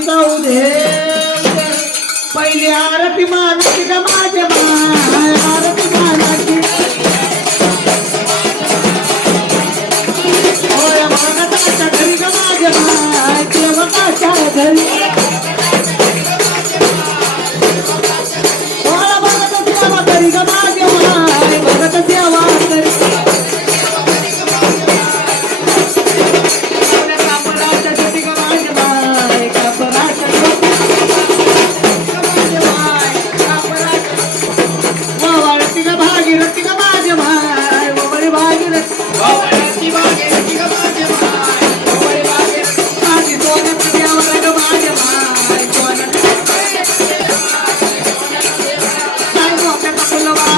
जाऊ दे. पहिली आरती मानते का माझ्या मा se lo va